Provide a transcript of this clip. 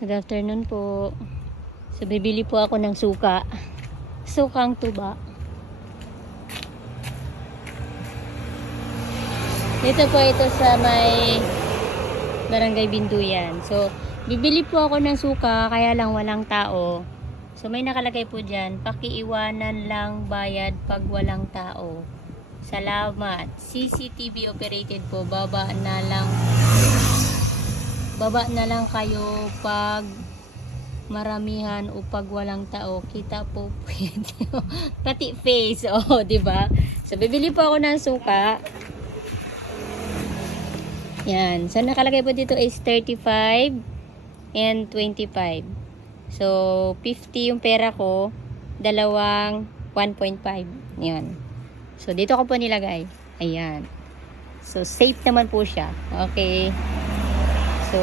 Good afternoon po. So, bibili po ako ng suka. Sukang tuba. Dito po ito sa may Barangay Binduyan. So, bibili po ako ng suka, kaya lang walang tao. So, may nakalagay po dyan, pakiiwanan lang bayad pag walang tao. Salamat. CCTV operated po. Baba na lang kayo pag maramihan o pag walang tao. Kita po pati face. Oh, di ba? So, bibili po ako ng suka. Yan. So, nakalagay po dito is 35 and 25. So, 50 yung pera ko. Dalawang 1.5. Yan. So, dito ko po nilagay. Ayan. So, safe naman po siya. Okay. So,